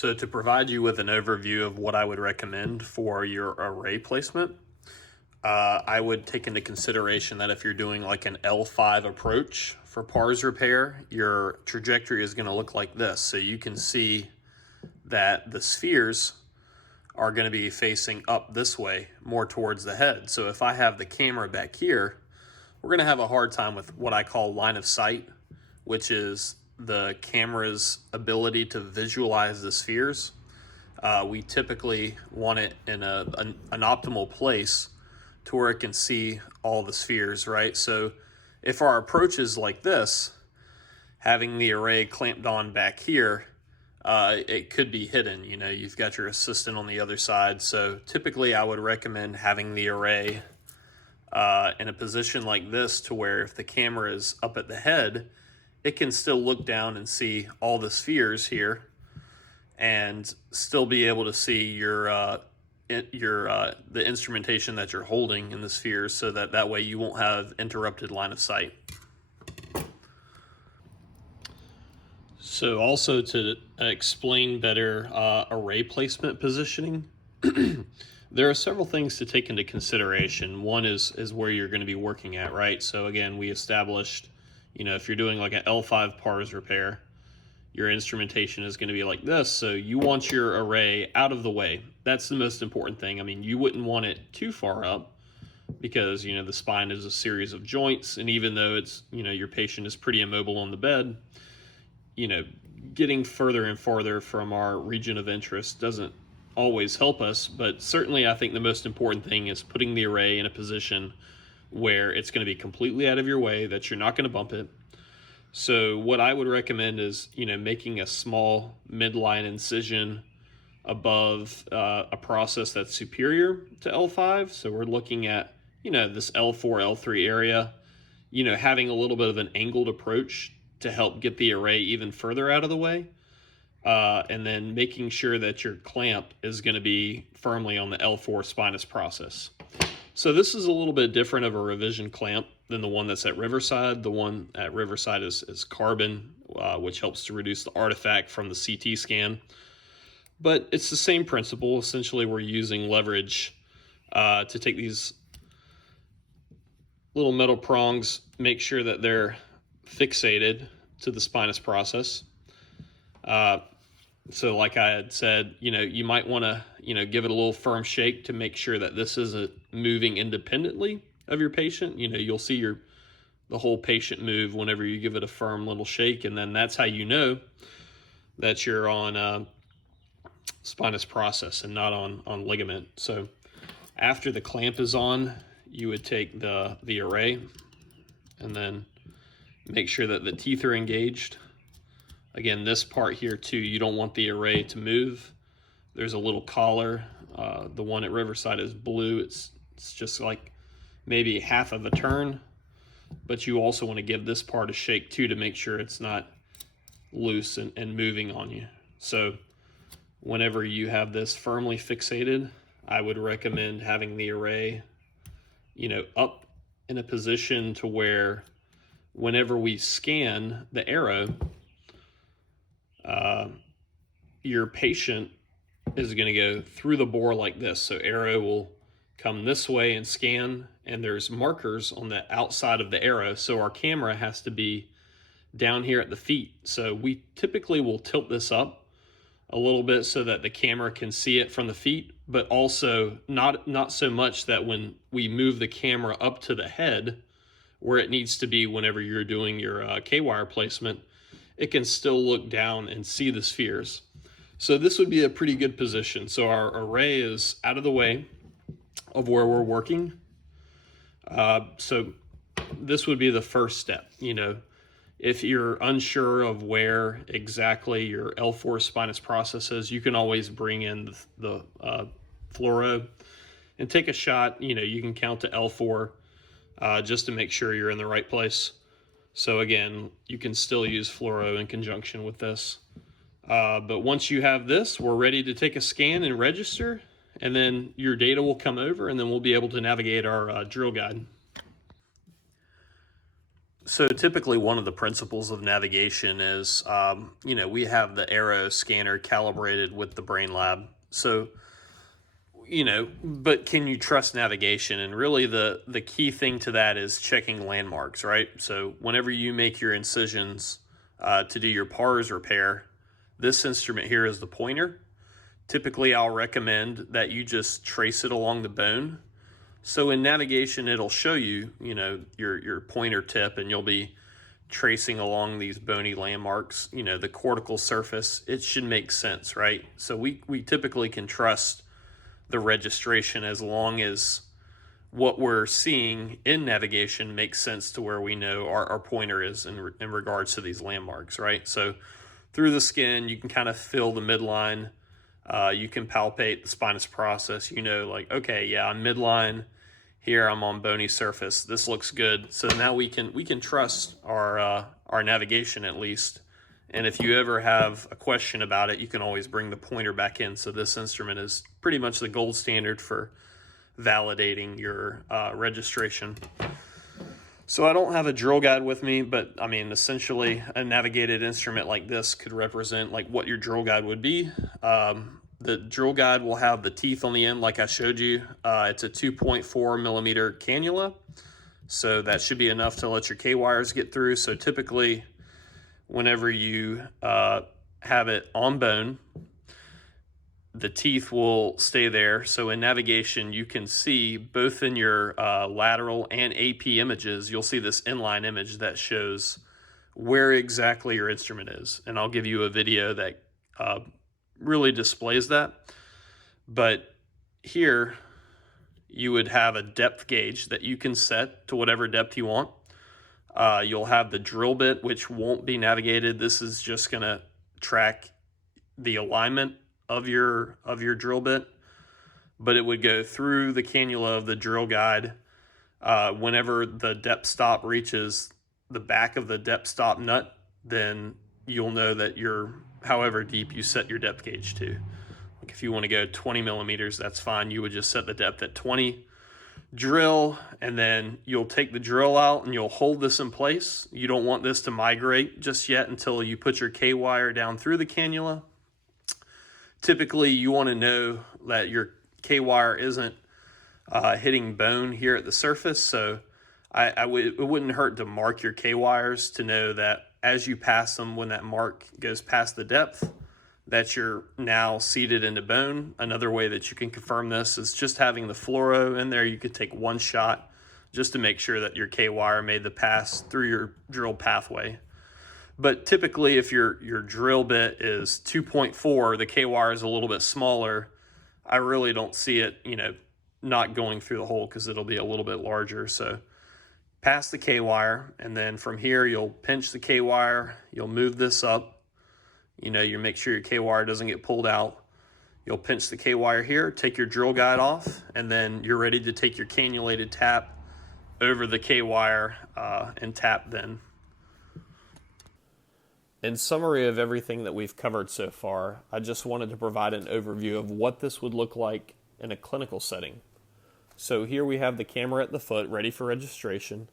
So to provide you with an overview of what I would recommend for your array placement, I would take into consideration that if you're doing like an L5 approach for pars repair, your trajectory is going to look like this. So you can see that the spheres are going to be facing up this way, more towards the head. So if I have the camera back here, we're going to have a hard time with what I call line of sight, which is the camera's ability to visualize the spheres. We typically want it in an optimal place to where it can see all the spheres, right? So if our approach is like this, having the array clamped on back here, it could be hidden. You know, you've got your assistant on the other side. So typically I would recommend having the array in a position like this to where if the camera is up at the head, it can still look down and see all the spheres here and still be able to see the instrumentation that you're holding in the spheres, so that way you won't have interrupted line of sight. So also to explain better array placement positioning, there are several things to take into consideration. One is where you're going to be working at, right? So again, we established, you know, if you're doing like an L5 pars repair, your instrumentation is going to be like this. So you want your array out of the way. That's the most important thing. I mean, you wouldn't want it too far up because, you know, the spine is a series of joints. And even though it's, you know, your patient is pretty immobile on the bed, you know, getting further and farther from our region of interest doesn't always help us. But certainly I think the most important thing is putting the array in a position where it's going to be completely out of your way, that you're not going to bump it. So what I would recommend is, you know, making a small midline incision above a process that's superior to L5. So we're looking at, you know, this L4, L3 area, you know, having a little bit of an angled approach to help get the array even further out of the way. And then making sure that your clamp is going to be firmly on the L4 spinous process. So this is a little bit different of a revision clamp than the one that's at Riverside. The one at Riverside is carbon, which helps to reduce the artifact from the CT scan. But it's the same principle. Essentially, we're using leverage to take these little metal prongs, make sure that they're fixated to the spinous process. So like I had said, you know, you might want to, you know, give it a little firm shake to make sure that this isn't moving independently of your patient. You know, you'll see the whole patient move whenever you give it a firm little shake, and then that's how you know that you're on spinous process and not on ligament. So after the clamp is on, you would take the array and then make sure that the teeth are engaged. Again, this part here too, you don't want the array to move. There's a little collar. The one at Riverside is blue. It's just like maybe half of a turn, but you also want to give this part a shake too to make sure it's not loose and moving on you. So whenever you have this firmly fixated, I would recommend having the array, you know, up in a position to where whenever we scan the arrow, your patient is going to go through the bore like this. So arrow will come this way and scan, and there's markers on the outside of the arrow. So our camera has to be down here at the feet. So we typically will tilt this up a little bit so that the camera can see it from the feet, but also not so much that when we move the camera up to the head where it needs to be whenever you're doing your K-wire placement, it can still look down and see the spheres. So this would be a pretty good position. So our array is out of the way of where we're working. So this would be the first step. You know, if you're unsure of where exactly your L4 spinous process is, you can always bring in the fluoro and take a shot. You know, you can count to L4 just to make sure you're in the right place. So again, you can still use fluoro in conjunction with this. But once you have this, we're ready to take a scan and register, and then your data will come over, and then we'll be able to navigate our drill guide. So typically one of the principles of navigation is, we have the arrow scanner calibrated with the Brainlab. So, but can you trust navigation? And really the key thing to that is checking landmarks, right? So whenever you make your incisions to do your pars repair, this instrument here is the pointer. Typically I'll recommend that you just trace it along the bone. So in navigation, it'll show you, your pointer tip, and you'll be tracing along these bony landmarks, the cortical surface. It should make sense, right? So we typically can trust the registration as long as what we're seeing in navigation makes sense to where we know our pointer is in regards to these landmarks, right? So through the skin, you can kind of feel the midline. You can palpate the spinous process, like, okay, yeah, I'm midline here, I'm on bony surface, this looks good. So now we can trust our navigation at least. And if you ever have a question about it, you can always bring the pointer back in. So this instrument is pretty much the gold standard for validating your registration. So I don't have a drill guide with me, but I mean, essentially a navigated instrument like this could represent like what your drill guide would be. The drill guide will have the teeth on the end like I showed you. It's a 2.4 millimeter cannula. So that should be enough to let your K-wires get through. So typically whenever you have it on bone, the teeth will stay there. So in navigation, you can see both in your lateral and AP images, you'll see this inline image that shows where exactly your instrument is. And I'll give you a video that really displays that. But here you would have a depth gauge that you can set to whatever depth you want. You'll have the drill bit, which won't be navigated. This is just going to track the alignment of your drill bit, but it would go through the cannula of the drill guide. Whenever the depth stop reaches the back of the depth stop nut, then you'll know that you're however deep you set your depth gauge to. Like if you want to go 20 millimeters, that's fine. You would just set the depth at 20. Drill, and then you'll take the drill out and you'll hold this in place. You don't want this to migrate just yet until you put your K-wire down through the cannula. Typically, you want to know that your K-wire isn't hitting bone here at the surface. So it wouldn't hurt to mark your K-wires to know that as you pass them, when that mark goes past the depth, that you're now seated into bone. Another way that you can confirm this is just having the fluoro in there. You could take one shot just to make sure that your K-wire made the pass through your drill pathway. But typically, if your drill bit is 2.4, the K-wire is a little bit smaller. I really don't see it, not going through the hole because it'll be a little bit larger. So pass the K-wire, and then from here, you'll pinch the K-wire. You'll move this up. You make sure your K-wire doesn't get pulled out. You'll pinch the K-wire here, take your drill guide off, and then you're ready to take your cannulated tap over the K-wire and tap then. In summary of everything that we've covered so far, I just wanted to provide an overview of what this would look like in a clinical setting. So here we have the camera at the foot ready for registration.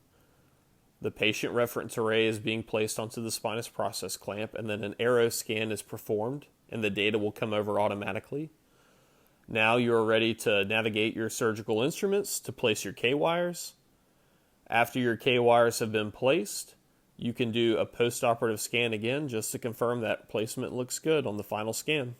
The patient reference array is being placed onto the spinous process clamp, and then an arrow scan is performed, and the data will come over automatically. Now you are ready to navigate your surgical instruments to place your K-wires. After your K-wires have been placed, you can do a post-operative scan again just to confirm that placement looks good on the final scan.